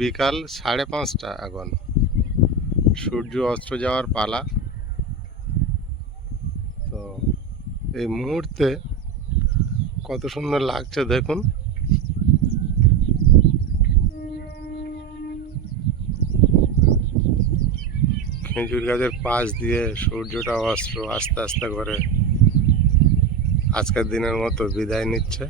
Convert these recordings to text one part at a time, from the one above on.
বিকাল সাড়ে পাঁচটা এখন। সূর্য অস্ত যাওয়ার পালা। তো এই মুহূর্তে কত সুন্দর লাগছে দেখুন। খেজুর গাছের পাশ দিয়ে সূর্যটা অস্ত্র আস্তে আস্তে করে আজকের দিনের মতো বিদায় নিচ্ছে।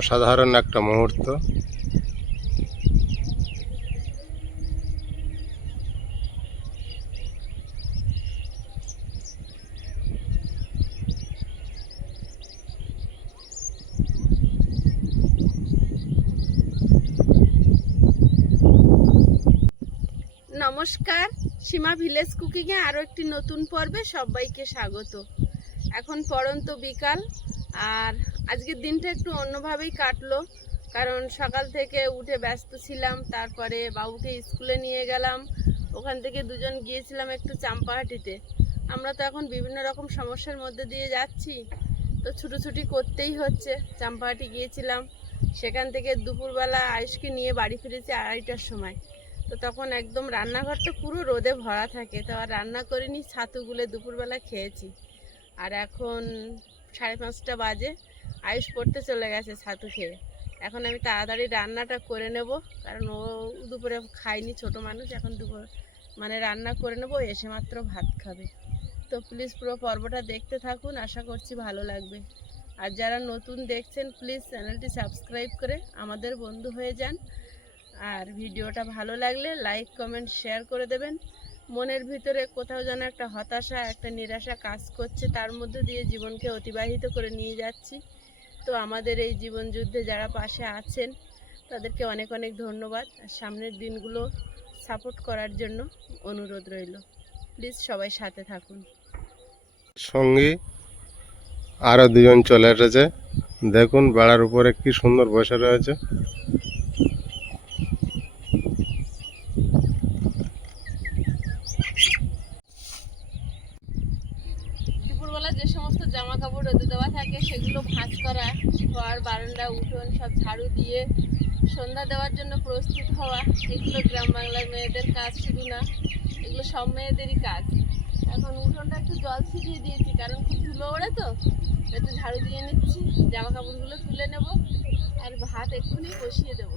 অসাধারণ একটা মুহূর্ত। নমস্কার, সীমা ভিলেজ কুকিংয়ে আরও একটি নতুন পর্বে সবাইকে স্বাগত। এখন পরন্ত বিকাল, আর আজকের দিনটা একটু অন্যভাবেই কাটলো, কারণ সকাল থেকে উঠে ব্যস্ত ছিলাম, তারপরে বাবুকে স্কুলে নিয়ে গেলাম, ওখান থেকে দুজন গিয়েছিলাম একটু চাম্পাহাটিতে। আমরা তো এখন বিভিন্ন রকম সমস্যার মধ্যে দিয়ে যাচ্ছি, তো ছুটোছুটি করতেই হচ্ছে। চাম্পাহাটি গিয়েছিলাম, সেখান থেকে দুপুরবেলা আয়ুষকে নিয়ে বাড়ি ফিরেছি আড়াইটার সময়। তো তখন একদম রান্নাঘরটা পুরো রোদে ভরা থাকে, তো আর রান্না করিনি, ছাতু গুলে দুপুরবেলা খেয়েছি। আর এখন সাড়ে পাঁচটা বাজে আয়ুষ পড়তে চলে গেছে ছাতু খেয়ে এখন আমি তাড়াতাড়ি রান্নাটা করে নেব, কারণ ও দুপুরে খায়নি, ছোট মানুষ। এখন দুপুর মানে রান্না করে নেব, এসে মাত্র ভাত খাবে। তো প্লিজ পুরো পর্বটা দেখতে থাকুন, আশা করছি ভালো লাগবে। আর যারা নতুন দেখছেন প্লিজ চ্যানেলটি সাবস্ক্রাইব করে আমাদের বন্ধু হয়ে যান। আর ভিডিওটা ভালো লাগলে লাইক কমেন্ট শেয়ার করে দেবেন। মনের ভিতরে কোথাও যেন একটা হতাশা, একটা নিরাশা কাজ করছে, তার মধ্যে দিয়ে জীবনকে অতিবাহিত করে নিয়ে যাচ্ছি। তো আমাদের এই জীবন যুদ্ধে যারা পাশে আছেন, তাদেরকে অনেক অনেক ধন্যবাদ। আর সামনের দিনগুলো সাপোর্ট করার জন্য অনুরোধ রইল। প্লিজ সবাই সাথে থাকুন। সঙ্গে আরও দুজন চলে এসেছে। দেখুন, বেড়ার উপরে কি সুন্দর বসে রয়েছে দুপুরবেলা যে সমস্ত জামা কাপড় রোদে দেওয়া থাকে সেগুলো ভাঁজ করা ঘর বারান্দা উঠোন সব ঝাড়ু দিয়ে সন্ধ্যা দেওয়ার জন্য প্রস্তুত হওয়া। এগুলো গ্রাম বাংলার মেয়েদের কাজ শুধু না, এগুলো সব মেয়েদেরই কাজ। এখন উঠোনটা একটু জল ছিটিয়ে দিয়েছি, কারণ খুব ধুলো ওড়ে তো। একটু ঝাড়ু দিয়ে নিচ্ছি, জামা কাপড়গুলো তুলে নেব, আর ভাত এক্ষুনি বসিয়ে দেবো।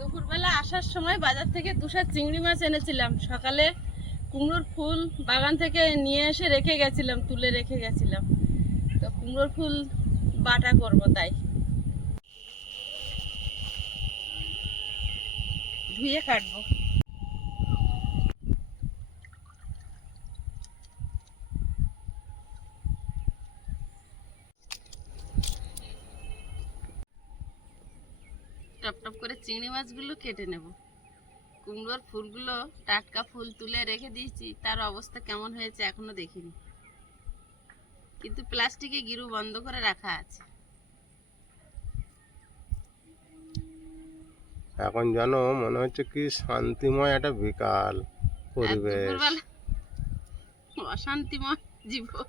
দুপুরবেলা আসার সময় বাজার থেকে দুশা চিংড়ি মাছ এনেছিলাম। সকালে কুমড়োর ফুল বাগান থেকে নিয়ে এসে রেখে গেছিলাম, তুলে রেখে গেছিলাম। তো কুমড়োর ফুল বাটা করব তাই। ধুয়ে কাটবো টপ টপ মাছগুলো কেটে নেব। কুমড়োর ফুলগুলো টাটকা ফুল তুলে রেখে দিয়েছি তার অবস্থা কেমন হয়েছে এখনও দেখিনি। কিন্তু প্লাস্টিকে গিরু বন্ধ করে রাখা আছে। এখন জানো মনে হচ্ছে কি শান্তিময় একটা বিকাল পরিবেশ। অশান্তিময় জীবন।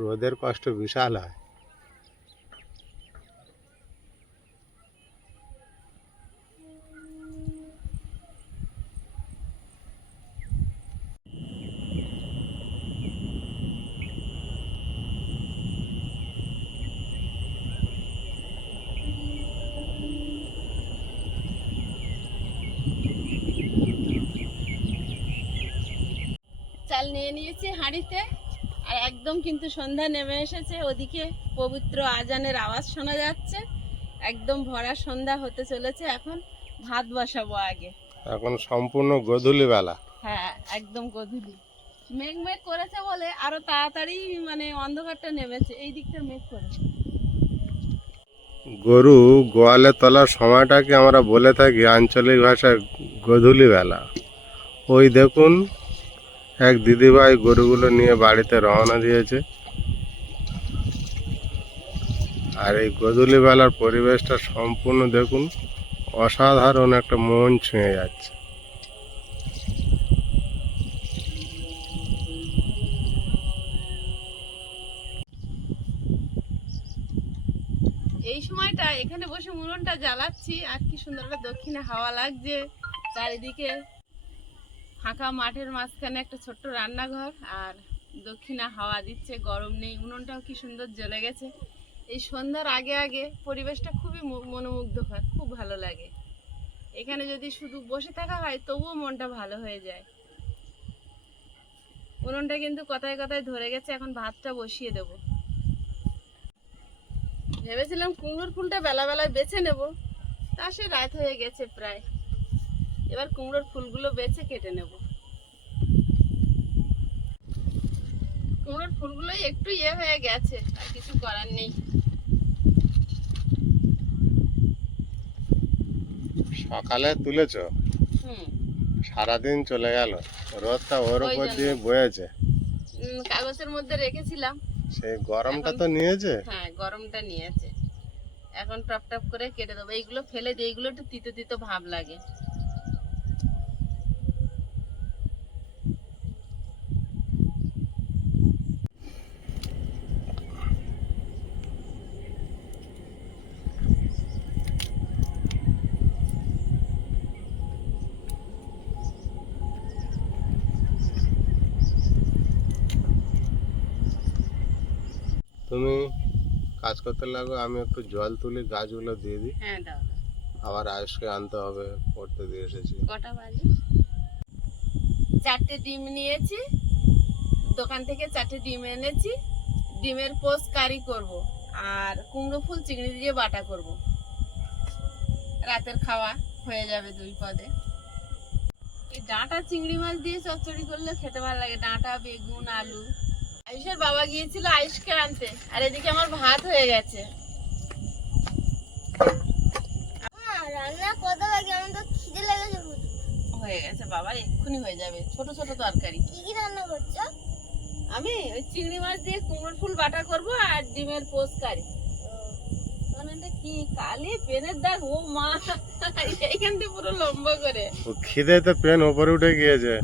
রোদের কষ্ট বিশাল হয় চাল নিয়ে নিয়েছি হাঁড়িতে আর একদম কিন্তু সন্ধ্যা নেমে এসেছে। ওদিকে পবিত্র আজানের আওয়াজ শোনা যাচ্ছে। একদম ভরা সন্ধ্যা হতে চলেছে। এখন ভাত বসাবো আগে। এখন সম্পূর্ণ গধূলি বেলা। হ্যাঁ একদম গধূলি। মেঘ মেঘ করেছে বলে আরও তাড়াতাড়ি মানে অন্ধকারটা নেমেছে। এই দিকটা মেঘ করেছে। গরু গোয়ালে তোলার সময়টাকে আমরা বলে থাকি আঞ্চলিক ভাষায় গধূলি বেলা। ওই দেখুন এক দিদিভাই গরুগুলো নিয়ে বাড়িতে রওনা দিয়েছে। আর এই গধূলি বেলার পরিবেশটা সম্পূর্ণ দেখুন, অসাধারণ একটা মন ছুঁয়ে যাচ্ছে। এই সময়টা এখানে বসে মুরনটা জ্বালাচ্ছি, আর কি সুন্দর একটা দক্ষিণে হাওয়া লাগছে, চারিদিকে ফাঁকা মাঠের মাঝখানে একটা ছোট্ট রান্নাঘর আর দক্ষিণা হাওয়া দিচ্ছে, গরম নেই, উনুনটাও কি সুন্দর জ্বলে গেছে। এই সন্ধ্যার আগে আগে পরিবেশটা খুবই মনোমুগ্ধকর, খুব ভালো লাগে। এখানে যদি শুধু বসে থাকা হয়, তবুও মনটা ভালো হয়ে যায়। উনুনটা কিন্তু কথায় কথায় ধরে গেছে, এখন ভাতটা বসিয়ে দেবো। ভেবেছিলাম কুমড়োর ফুলটা বেলা বেলায় বেছে নেব, তা সে রাত হয়ে গেছে প্রায়। এবার কুমড়োর ফুলগুলো বেছে কেটে নেব। কুমড়োর ফুলগুলো একটু ইয়ে হয়ে গেছে আর কিছু করার নেই। সকালে তুলেছ? সারাদিন চলে গেল। রোদটা ওর উপর দিয়ে বয়েছে। কাগজের মধ্যে রেখেছিলাম। সেই গরমটা তো নিয়েছে? হ্যাঁ গরমটা নিয়েছে। এখন টপ টপ করে কেটে দেবো। এইগুলো ফেলে দিই এইগুলো একটু তিতো তিতো ভাব লাগে তুমি কাজ করতে লাগো আমি একটু জল তুলি গাছগুলো দিয়ে দিই। হ্যাঁ দাও। আবার আয়ুষকে আনতে হবে পড়তে দিয়ে এসেছি। কটা বাজে? চারটে ডিম নিয়েছি দোকান থেকে চারটে ডিম এনেছি ডিমের পোস্ট কারি করব আর কুমড়ো ফুল চিংড়ি দিয়ে বাটা করব। রাতের খাওয়া হয়ে যাবে দুই পদে। ডাঁটা চিংড়ি মাছ দিয়ে চচ্চড়ি করলে খেতে ভালো লাগে ডাঁটা বেগুন আলু। আয়ুষের বাবা গিয়েছিল আয়ুষকে আনতে আর এদিকে আমার ভাত হয়ে গেছে। রান্না কত লাগে আমার তো খিদে লেগেছে হয়ে গেছে বাবার এক্ষুনি হয়ে যাবে ছোট ছোট তরকারি। কি কি রান্না করছ? আমি ওই চিংড়ি মাছ দিয়ে কুমড়োর ফুল বাটা করব আর ডিমের পোস্ট কারি। মানে কি কালি পেনের দাগ? ও মা এইখান থেকে পুরো লম্বা করে। ও খিদে তো পেন ওপরে উঠে গিয়েছে।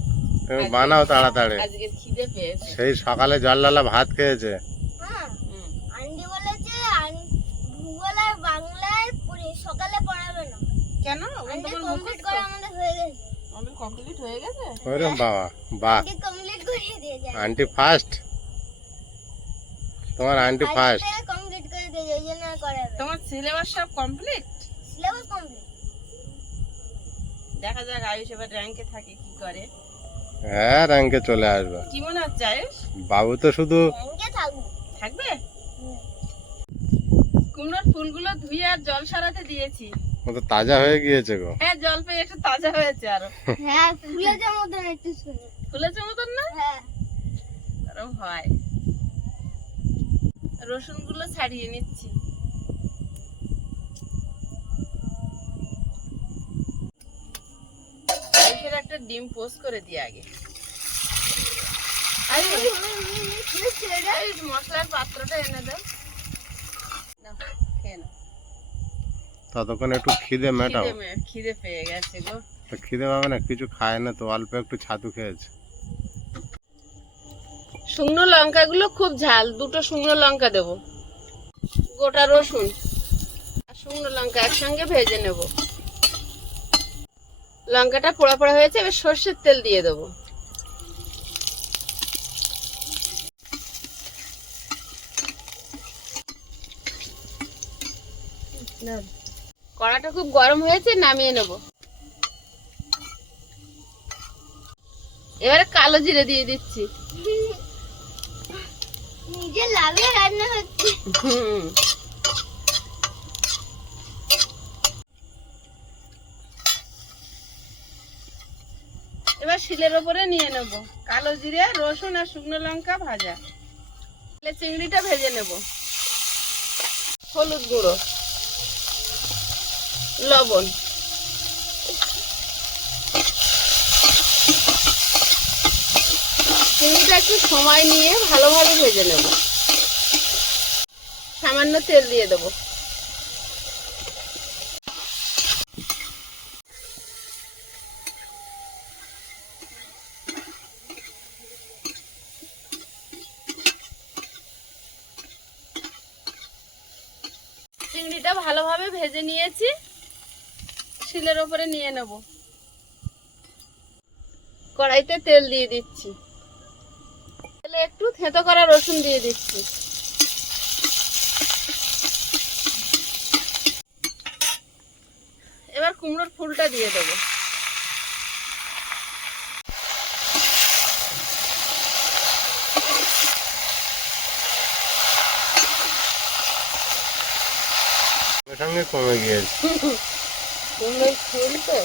তুমি বানাও তাড়াতাড়ি। সেই সকালে জল ডালা ভাত খেয়েছে। হ্যাঁ আন্টি বলেছে আন- ভূগোল আর বাংলায় পড়ি- সকালে পড়াবে না। কেন? ওগুলো আন্টি তোমার কমপ্লিট মুখস্থ। করে আমাদের হয়ে গেছে। আমাদের কমপ্লিট হয়ে গেছে? ওরে বাবা বাহ আন্টি কমপ্লিট করে ফার্স্ট তোমার আন্টি ফার্স্ট কমপ্লিট করে দিয়েছে ওই জন্য আর করাবে তোমার সিলেবাস সব কমপ্লিট সিলেবাস কমপ্লিট দেখা যাক আয়ুষ এবার র্যাঙ্কে থাকে কি করে? হ্যাঁ র্যাঙ্কে চলে আসবে। কি মনে হচ্ছে আয়ুষ? বাবু তো শুধু থাকবে। কুমড়োর ফুলগুলো ধুয়ে আর জল সারাতে দিয়েছি। ও তো তাজা হয়ে গিয়েছে গো। হ্যাঁ জল পেয়ে একটু তাজা হয়েছে আরও। হ্যাঁ ফুলেছে মতন একটু ফুলেছে মতন না? হ্যাঁ। ওরম হয়। রসুনগুলো ছাড়িয়ে নিচ্ছি। একটা ডিম পোস্ট করে দিই আগে। মশলার পাত্রটা এনে দাও। ততক্ষণ একটু খিদে মেটাও খিদে পেয়ে গেছে গো। তো খিদে পাবে না কিছু খায় না তো অল্প একটু ছাতু খেয়েছে। শুকনো লঙ্কাগুলো খুব ঝাল দুটো শুকনো লঙ্কা দেবো। গোটা রসুন আর শুকনো লঙ্কা একসঙ্গে ভেজে নেব। লঙ্কাটা পোড়া পোড়া হয়েছে এবার সর্ষের তেল দিয়ে দেবো। কড়াটা খুব গরম হয়েছে নামিয়ে নেব। এবারে কালো জিরে দিয়ে দিচ্ছি। নিজের লাভে রান্না হচ্ছে। শিলের ওপরে নিয়ে নেব। কালো জিরে, রসুন আর শুকনো লঙ্কা ভাজা। চিংড়িটা ভেজে নেব। হলুদ গুঁড়ো। লবণ। চিংড়িটা একটু সময় নিয়ে ভালোভাবে ভেজে নেব। সামান্য তেল দিয়ে দেবো চিংড়িটা ভালোভাবে ভেজে নিয়েছি। শিলের ওপরে নিয়ে নেব। কড়াইতে তেল দিয়ে দিচ্ছি। তেলে একটু থেঁতো করা রসুন দিয়ে দিচ্ছি। এবার কুমড়োর ফুলটা দিয়ে দেবো। সঙ্গে কমে গিয়েছে। ফুল তো।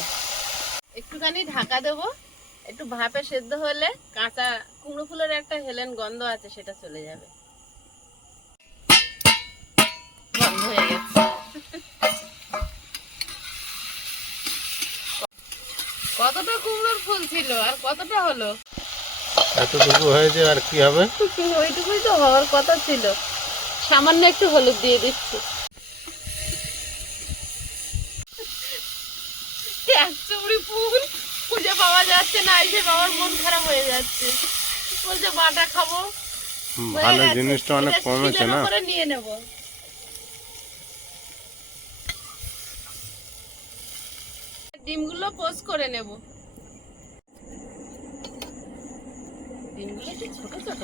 একটুখানি ঢাকা দেবো। একটু ভাপে সেদ্ধ হলে কাঁচা কুমড়ো ফুলের একটা হেলেন গন্ধ আছে সেটা চলে যাবে। বন্ধ হয়ে গেছে। কতটা কুমড়োর ফুল ছিল আর কতটা হলো? এতটুকু হয়েছে আর কি হবে? ওইটুকুই তো হওয়ার কথা ছিল। সামান্য একটু হলুদ দিয়ে দিচ্ছি। চুমড়ি ফুল। খুঁজে পাওয়া যাচ্ছে না এসে বাবার মন খারাপ হয়ে যাচ্ছে। বলছে বাটা খাব। ভালো জিনিসটা অনেক কমেছে না? নিয়ে নেব। ডিমগুলো পোস্ট করে নেব। ডিমগুলো কি ছোট ছোট।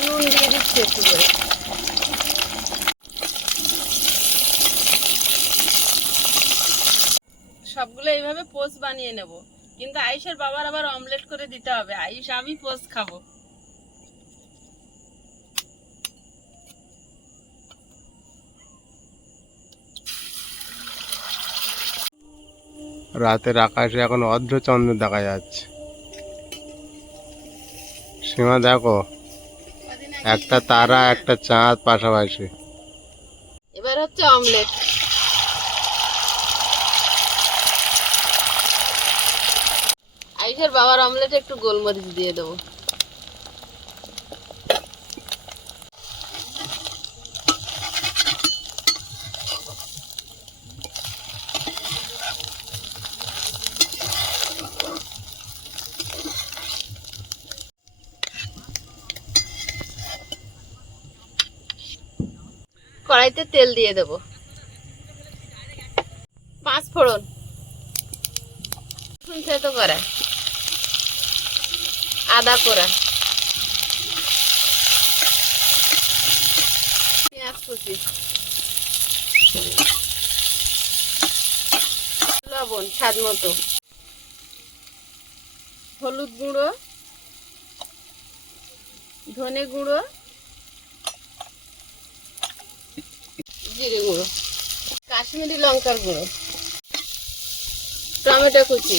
নুন দিয়ে দিচ্ছি একটু করে। সবগুলো এইভাবে পোস্ট বানিয়ে নেব। কিন্তু আয়ুষের বাবার আবার অমলেট করে দিতে হবে। আয়ুষ আমি পোস্ট খাব। রাতের আকাশে এখন অর্ধচন্দ্র দেখা যাচ্ছে। সীমা দেখো একটা তারা একটা চাঁদ পাশাপাশি। এবার হচ্ছে অমলেট আইসের বাবার অমলেটে একটু গোলমরিচ দিয়ে দেবো। কড়াইতে তেল দিয়ে দেবো। পাঁচ ফোড়ন। থেতো করা আদা কোরা। পেঁয়াজ কুচি। লবণ স্বাদ মতো। হলুদ গুঁড়ো। ধনে গুঁড়ো। জিরে গুঁড়ো। কাশ্মীরি লঙ্কার গুঁড়ো। টমেটো কুচি।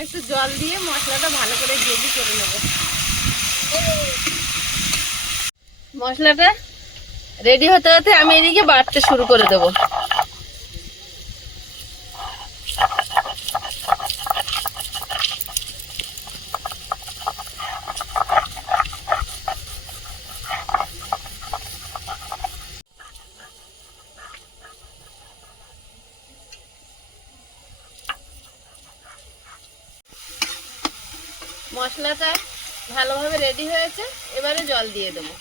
একটু জল দিয়ে মশলাটা ভালো করে গ্রেভি করে নেব। মশলাটা রেডি হতে হতে আমি এদিকে বাটতে শুরু করে দেব মশলাটা ভালোভাবে রেডি হয়েছে এবারে জল দিয়ে দেবো।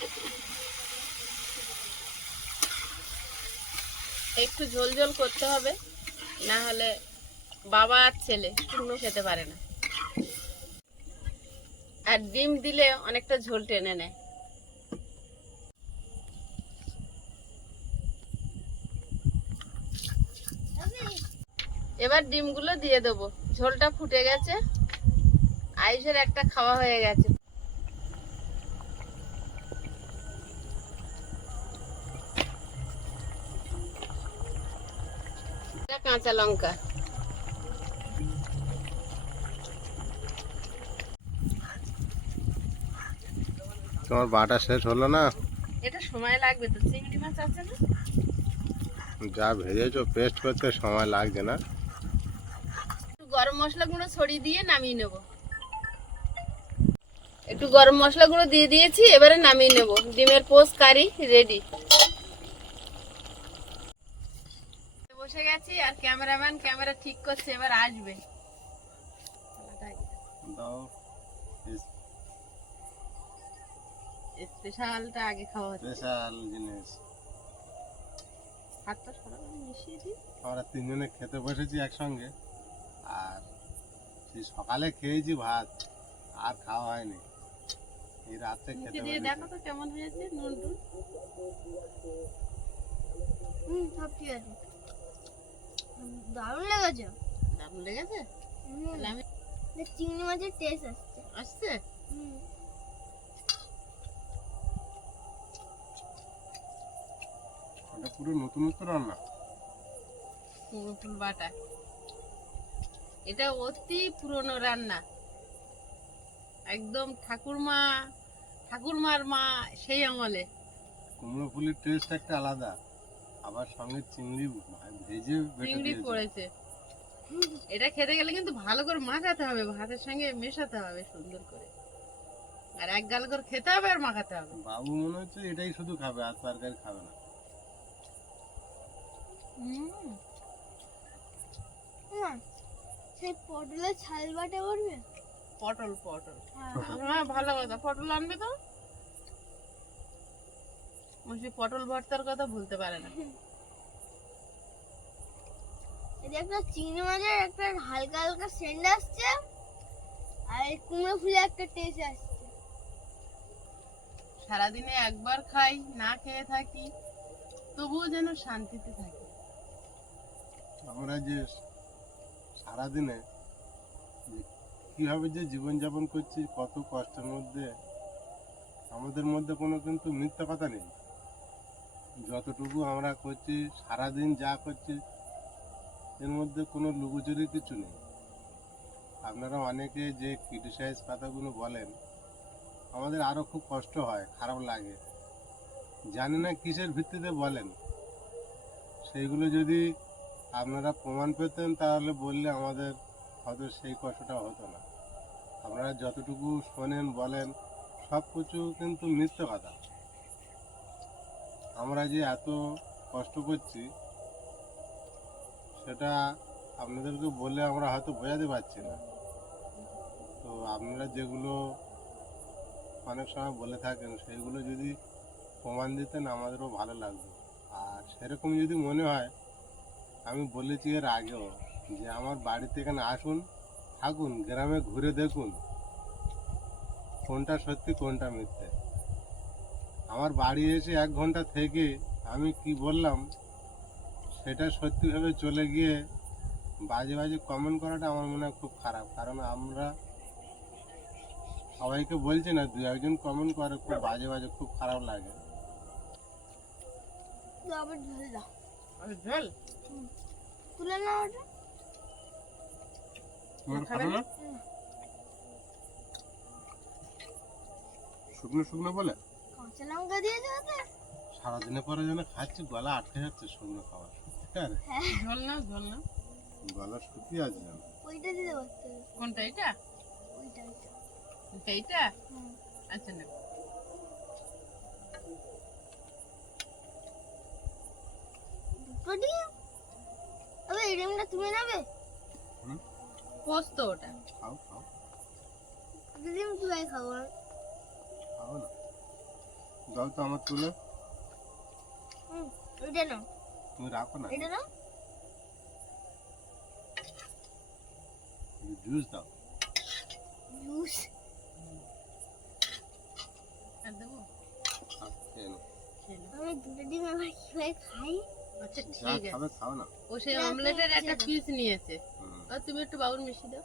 একটু ঝোল ঝোল করতে হবে, না হলে বাবা আর ছেলে শুকনো খেতে পারে না। আর ডিম দিলে অনেকটা ঝোল টেনে নেয়। এবার ডিমগুলো দিয়ে দেবো। ঝোলটা ফুটে গেছে আইসের একটা খাওয়া হয়ে গেছে। কাঁচা লঙ্কা তোমার বাটা শেষ হলো না? এটা সময় লাগবে তো চিংড়ি মাছ আছে না? যা ভেজেছো পেস্ট করতে সময় লাগছে না। একটু গরম মশলা গুঁড়ো ছড়িয়ে দিয়ে নামিয়ে নেব। একটু গরম মশলা গুঁড়ো দিয়ে দিয়েছি এবারে নামিয়ে নেব। ডিমের পোস্ট কারি রেডি বসে গেছি আর ক্যামেরাম্যান ক্যামেরা ঠিক করছে এবার আসবে। স্পেশালটা আগে খাওয়া স্পেশাল জিনিস। হাতটা সরাবে মিশিয়ে দিই। আমরা তিনজনে খেতে বসেছি একসঙ্গে। আর সেই সকালে খেয়েছি ভাত আর খাওয়া হয়নি। এই রাতে খেতে দিয়ে দেখো তো কেমন হয়েছে নুন টুন। হুম সব ঠিক আছে। দারুণ লেগেছে। দারুণ লেগেছে? তাহলে আমি চিংড়ি মাছের টেস্ট আসছে। আসছে? পুরো নতুনত্ব রান্না। ফুল বাটা? এটা অতি পুরনো রান্না। একদম ঠাকুরমা ঠাকুরমার মা সেই আমলে। কুমড়ো ফুলের টেস্ট একটা আলাদা। আবার সঙ্গে চিংড়ি চিংড়ি পড়েছে। এটা খেতে গেলে কিন্তু ভালো করে মাখাতে হবে ভাতের সঙ্গে মেশাতে হবে সুন্দর করে। আর এক গাল করে খেতে হবে আর মাখাতে হবে। বাবু মনে হচ্ছে এটাই শুধু খাবে আর তরকারি খাবে না। সেই পটলের ছাল বাটা করবে পটল পটল। হ্যাঁ। হ্যাঁ ভালো কথা। পটল আনবে তো? মুসি পটল ভর্তার কথা ভুলতে পারে না। এটা একটা চিংড়ি মাছের একটা হালকা হালকা সেন্ট আসছে আর এই কুমড়ো ফুলে একটা টেস্ট আসছে। সারাদিনে একবার খাই না খেয়ে থাকি তবুও যেন শান্তিতে থাকি। আমরা যে সারাদিনে যে কীভাবে যে জীবনযাপন করছি কত কষ্টের মধ্যে আমাদের মধ্যে কোনো কিন্তু মিথ্যা কথা নেই। যতটুকু আমরা করছি সারাদিন যা করছি এর মধ্যে কোনো লুকোচুরি কিছু নেই। আপনারা অনেকে যে ক্রিটিসাইজ কথাগুলো বলেন, আমাদের আরও খুব কষ্ট হয়, খারাপ লাগে। জানি না কিসের ভিত্তিতে বলেন। সেইগুলো যদি আপনারা প্রমাণ পেতেন, তাহলে বললে আমাদের হয়তো সেই কষ্টটা হতো না। আপনারা যতটুকু শোনেন, বলেন সব কিছু কিন্তু মিথ্যে কথা। আমরা যে এত কষ্ট করছি সেটা আপনাদেরকে বলে আমরা হয়তো বোঝাতে পারছি না। তো আপনারা যেগুলো অনেক সময় বলে থাকেন সেইগুলো যদি প্রমাণ দিতেন আমাদেরও ভালো লাগতো। আর সেরকম যদি মনে হয়, আমি বলেছি এর আগেও যে আমার বাড়িতে এখানে আসুন, থাকুন, গ্রামে ঘুরে দেখুন, কোনটা সত্যি, কোনটা মিথ্যে। আমার বাড়ি এসে এক ঘণ্টা থেকে আমি কি বললাম সেটা সত্যি ভেবে চলে গিয়ে বাজে বাজে কমেন্ট করাটা আমার মনে হয় খুব খারাপ। কারণ আমরা সবাইকে বলছি না দু একজন কমেন্ট করে খুব বাজে বাজে খুব খারাপ লাগে। তুলে না? ওটা শুকনো শুকনো বলে? কাঁচা লঙ্কা দিয়েছে সারাদিনের পরে যেন খাচ্ছি গলা আটকে যাচ্ছে শুকনো খাবার। ঠিক আছে ঝোল না ঝোল না গলা শুকিয়ে আছে ওইটা দিতে পারতে। কোনটা এটা? ওইটা ওইটা। এইটা আচ্ছা না আবে এই ডিমটা তুমি নেবে? পোস্ত ওটা। খাও খাও। ডিম খাব আর। খাও না। জল তো আমার তুলে। হুম ওইটা নাও। তুমি রাখো না। এটা জুস দাও। জুস? আর দেবো? খাও, খেয়ে নাও। খেয়ে নাও। আমি দুটো ডিম আবার কীভাবে খাই? আচ্ছা ঠিক আছে। খাও না। ও সেই অমলেটের একটা পিস নিয়েছে। হুম। আর তুমি একটু বাবুর মিশিয়ে দাও।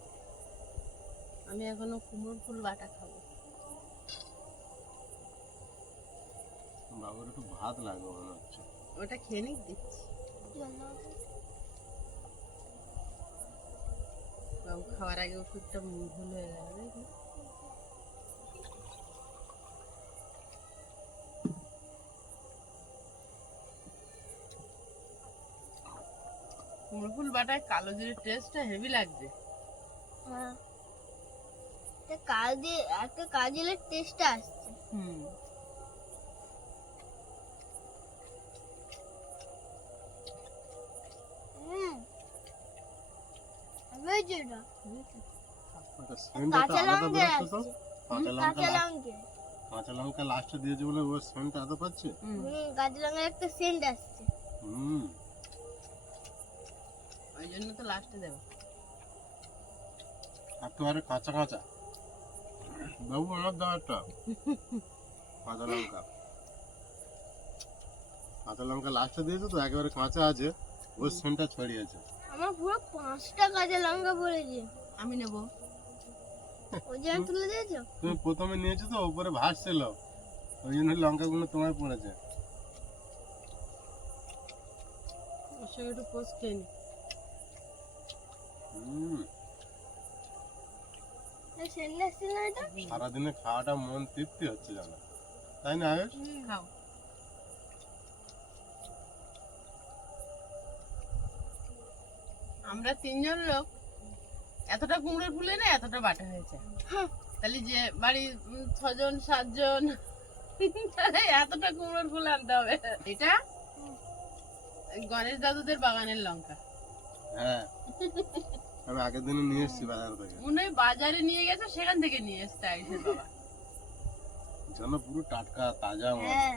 আমি এখনও কুমড়োর ফুল বাটা খাব। বাবুর একটু ভাত লাগবে মনে হচ্ছে। ওটা খেয়ে নিক দিচ্ছি। বাবু খাওয়ার আগে ওষুধটা ভুল হয়ে গেল কুমড়ো ফুল বাটায় কালো জিরের টেস্টটা হেভি লাগছে হ্যাঁ। একটা কাজে একটা কাজের টেস্ট আসছে। হুম হুম। কাঁচা আলাদা লঙ্কা বেরোচ্ছে তো আসছে কাঁচা কাঁচা লঙ্কা লঙ্কা কাঁচা লঙ্কা লাস্টে দিয়েছে বলে ওর সেন্টটা এত পাচ্ছে হুম হুম কাঁচা লঙ্কার একটা সেন্ট আসছে হুম ওই জন্য তো লাস্টে দেবো একেবারে কাঁচা কাঁচা বাবু আমার দাও একটা কাঁচা লঙ্কা কাঁচা লঙ্কা লাস্টে দিয়েছে তো একেবারে কাঁচা আছে ওর সেন্টটা ছড়িয়েছে আমার পুরো পাঁচটা কাঁচা লঙ্কা পড়েছে আমি নেব। ওই যে তুলে দিয়েছ? তুমি প্রথমে নিয়েছো তো উপরে ভাসছিল ওই জন্য লঙ্কাগুলো তোমায় পড়েছে। ওর সঙ্গে একটু পোস্ট খেয়ে নি। হুম। সেন্ট আসছে না এটা? সারাদিনে খাওয়াটা মন তৃপ্তি হচ্ছে জানো। তাই না আয়ুষ? খাও। আমরা তিনজন লোক এতটা কুমড়োর ফুলে না এতটা বাটা হয়েছে। তাহলে যে উম, ছজন সাতজন এতটা কুমড়োর ফুল আনতে হবে। এটা গণেশ দাদুদের বাগানের লঙ্কা। হ্যাঁ। আমি আগের দিনে নিয়ে এসেছি বাজার থেকে। মনে হয় বাজারে নিয়ে গেছে সেখান থেকে নিয়ে এসছে আয়ুষের বাবা। যেন পুরো টাটকা তাজা মাছ হ্যাঁ।